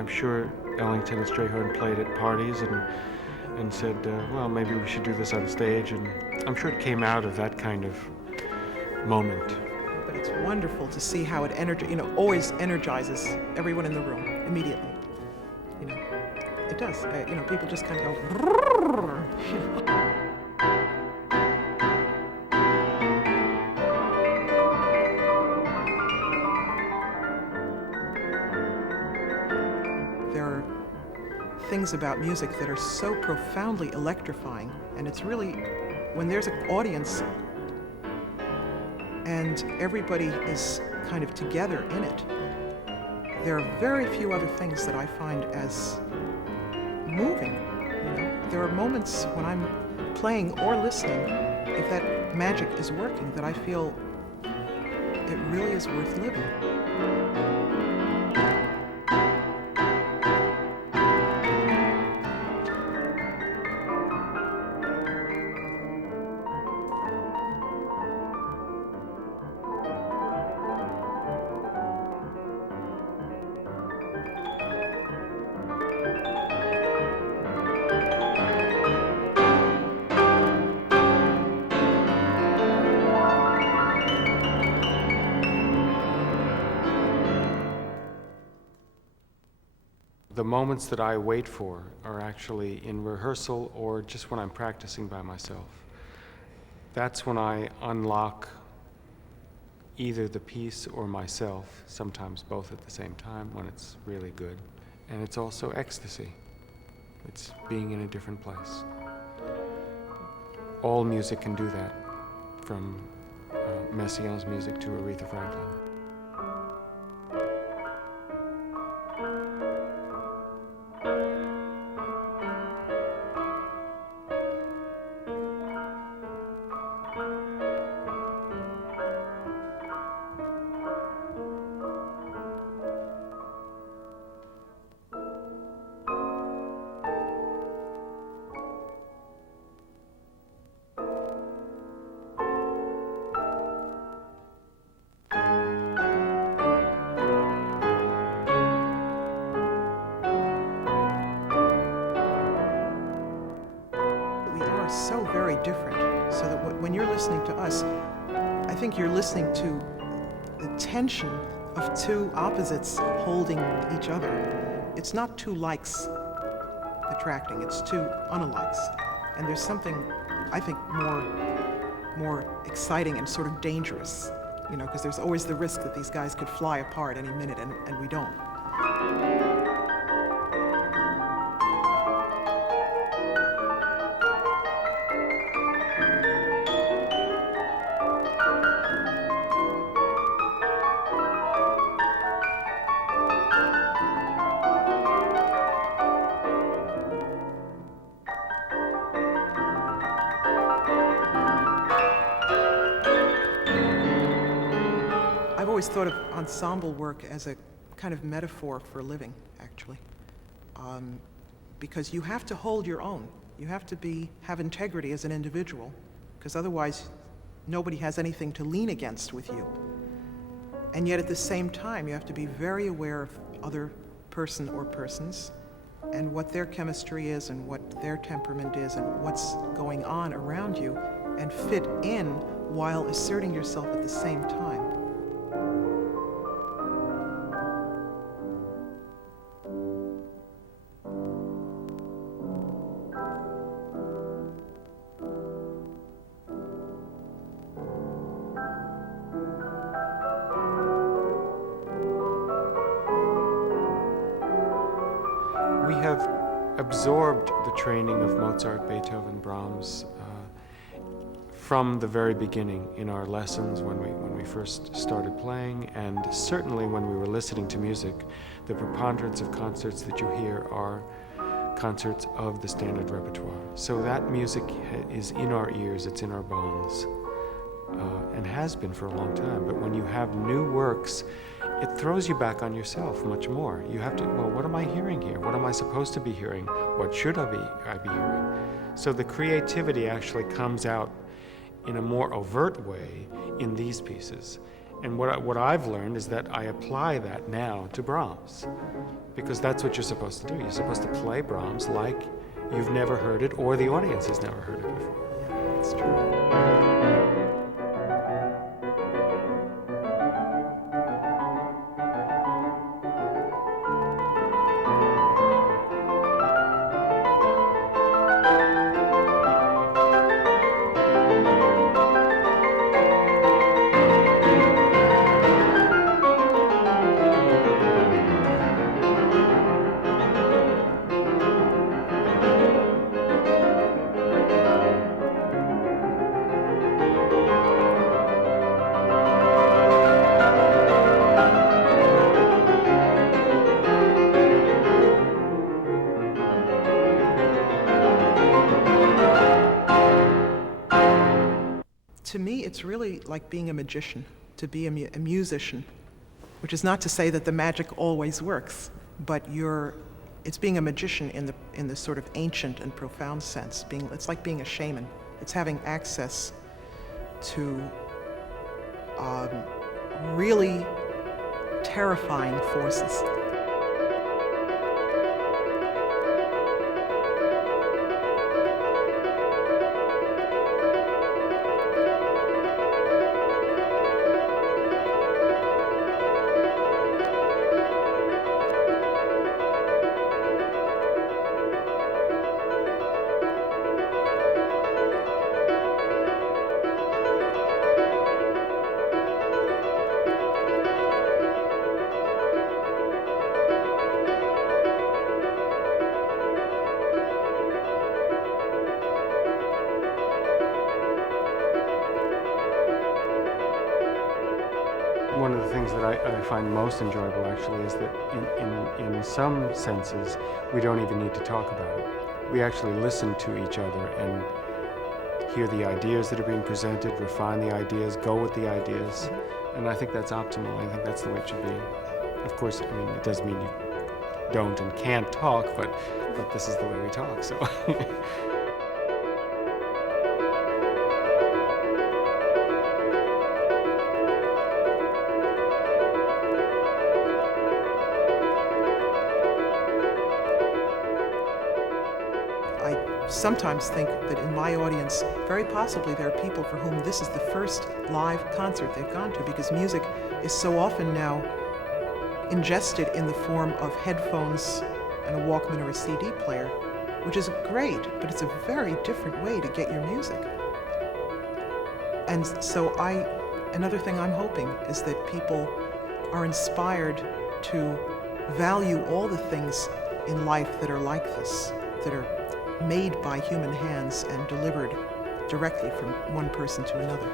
I'm sure Ellington and Strayhorn played at parties and said, well, maybe we should do this on stage. And I'm sure it came out of that kind of moment. But it's wonderful to see how it always energizes everyone in the room immediately. It does. People just kind of go. There are things about music that are so profoundly electrifying, and it's really when there's an audience and everybody is kind of together in it. There are very few other things that I find as moving. There are moments when I'm playing or listening, if that magic is working, that I feel it really is worth living. The moments that I wait for are actually in rehearsal or just when I'm practicing by myself. That's when I unlock either the piece or myself, sometimes both at the same time when it's really good. And it's also ecstasy. It's being in a different place. All music can do that, from Messiaen's music to Aretha Franklin. So very different, so that when you're listening to us, I think you're listening to the tension of two opposites holding each other. It's not two likes attracting, it's two unalikes. And there's something, I think, more exciting and sort of dangerous, because there's always the risk that these guys could fly apart any minute, and we don't. I've always thought of ensemble work as a kind of metaphor for living, actually, because you have to hold your own. You have to have integrity as an individual, because otherwise nobody has anything to lean against with you. And yet at the same time, you have to be very aware of other person or persons and what their chemistry is and what their temperament is and what's going on around you, and fit in while asserting yourself at the same time. We have absorbed the training of Mozart, Beethoven, Brahms from the very beginning in our lessons when we first started playing, and certainly when we were listening to music. The preponderance of concerts that you hear are concerts of the standard repertoire. So that music is in our ears, it's in our bones, and has been for a long time. But when you have new works, it throws you back on yourself much more. You have to, well, what am I hearing here? What am I supposed to be hearing? What should I be hearing? So the creativity actually comes out in a more overt way in these pieces. And what I've learned is that I apply that now to Brahms, because that's what you're supposed to do. You're supposed to play Brahms like you've never heard it or the audience has never heard it before. Yeah, that's true. To me, it's really like being a magician, to be a musician, which is not to say that the magic always works, but it's being a magician in the sort of ancient and profound sense. It's like being a shaman. It's having access to really terrifying forces. One of the things that I find most enjoyable actually is that in some senses we don't even need to talk about it. We actually listen to each other and hear the ideas that are being presented, refine the ideas, go with the ideas, and I think that's optimal. I think that's the way it should be. Of course, I mean, it does mean you don't and can't talk, but this is the way we talk, so. I sometimes think that in my audience, very possibly there are people for whom this is the first live concert they've gone to, because music is so often now ingested in the form of headphones and a Walkman or a CD player, which is great, but it's a very different way to get your music. And so another thing I'm hoping is that people are inspired to value all the things in life that are like this, that are made by human hands and delivered directly from one person to another.